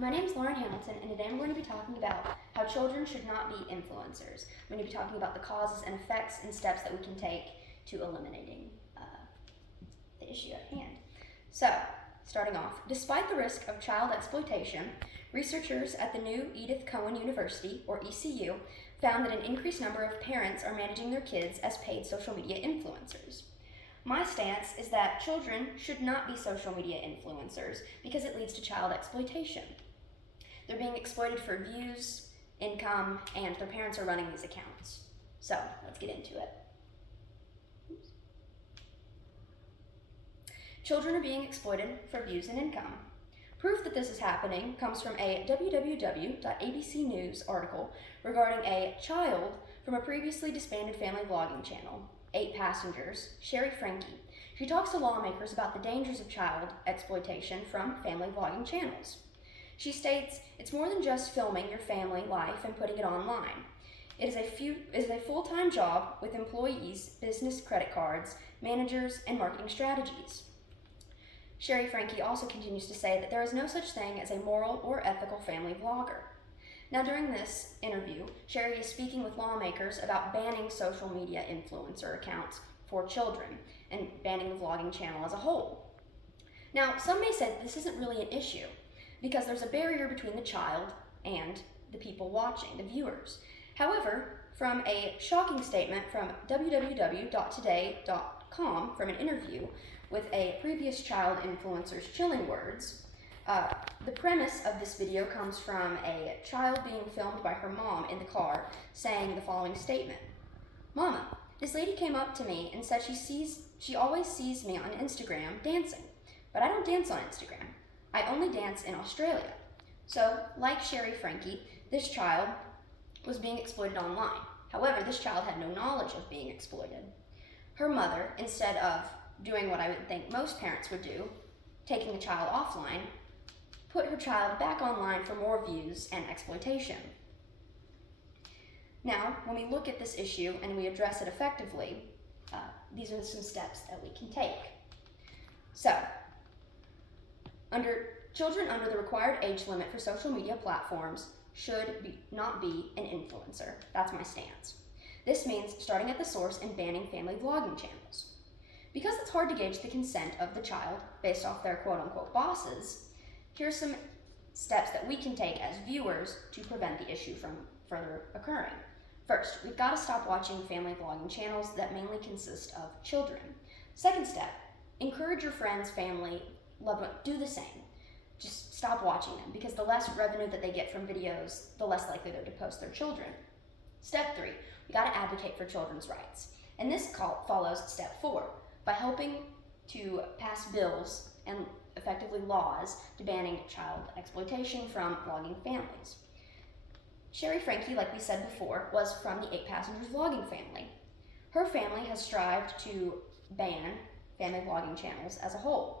My name is Lauren Hamilton, and today I'm going to be talking about how children should not be influencers. I'm going to be talking about the causes and effects and steps that we can take to eliminating the issue at hand. So, starting off, despite the risk of child exploitation, researchers at the new Edith Cowan University, or ECU, found that an increased number of parents are managing their kids as paid social media influencers. My stance is that children should not be social media influencers because it leads to child exploitation. They're being exploited for views, income, and their parents are running these accounts. So, let's get into it. Children are being exploited for views and income. Proof that this is happening comes from a www.abc News article regarding a child from a previously disbanded family vlogging channel, 8 Passengers, Sherry Frankie. She talks to lawmakers about the dangers of child exploitation from family vlogging channels. She states, it's more than just filming your family life and putting it online. It is a full-time job with employees, business credit cards, managers, and marketing strategies. Sherry Frankie also continues to say that there is no such thing as a moral or ethical family vlogger. Now, during this interview, Sherry is speaking with lawmakers about banning social media influencer accounts for children and banning the vlogging channel as a whole. Now, some may say that this isn't really an issue because there's a barrier between the child and the people watching, the viewers. However, from a shocking statement from www.today.com from an interview with a previous child influencer's chilling words, the premise of this video comes from a child being filmed by her mom in the car saying the following statement. Mama, this lady came up to me and said she always sees me on Instagram dancing, but I don't dance on Instagram. I only dance in Australia. So, like Sherry Frankie, this child was being exploited online. However, this child had no knowledge of being exploited. Her mother, instead of doing what I would think most parents would do, taking the child offline, put her child back online for more views and exploitation. Now, when we look at this issue and we address it effectively, these are some steps that we can take. So, children under the required age limit for social media platforms should not be an influencer. That's my stance. This means starting at the source and banning family vlogging channels. Because it's hard to gauge the consent of the child based off their quote-unquote bosses, here's some steps that we can take as viewers to prevent the issue from further occurring. First, we've got to stop watching family vlogging channels that mainly consist of children. Second step, encourage your friends, family, loved ones, do the same. Just stop watching them because the less revenue that they get from videos, the less likely they're to post their children. Step 3, we got to advocate for children's rights. And this follows step 4, by helping to pass bills and effectively laws to banning child exploitation from vlogging families. Sherry Frankie, like we said before, was from the 8 Passengers vlogging family. Her family has strived to ban family vlogging channels as a whole.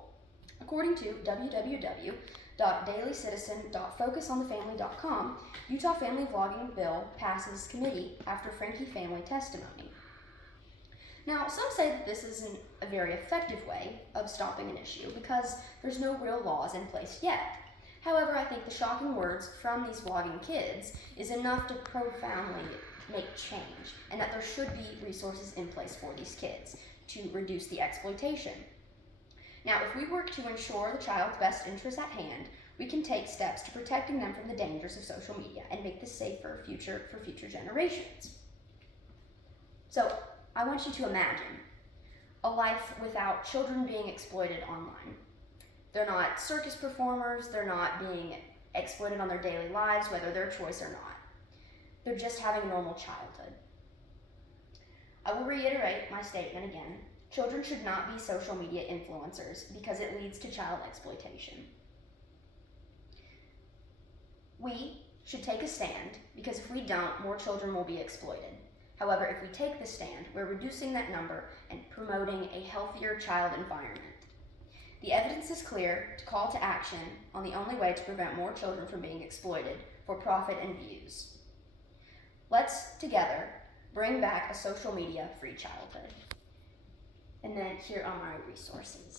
According to www.dailycitizen.focusonthefamily.com, Utah family vlogging bill passes committee after Frankie family testimony. Now, some say that this isn't a very effective way of stopping an issue because there's no real laws in place yet. However, I think the shocking words from these vlogging kids is enough to profoundly make change, and that there should be resources in place for these kids to reduce the exploitation. Now, if we work to ensure the child's best interests at hand, we can take steps to protecting them from the dangers of social media and make this safer for future generations. So, I want you to imagine a life without children being exploited online. They're not circus performers, they're not being exploited on their daily lives, whether their choice or not. They're just having a normal childhood. I will reiterate my statement again. Children should not be social media influencers because it leads to child exploitation. We should take a stand because if we don't, more children will be exploited. However, if we take the stand, we're reducing that number and promoting a healthier child environment. The evidence is clear to call to action on the only way to prevent more children from being exploited for profit and views. Let's, together, bring back a social media-free childhood. And then here are my resources.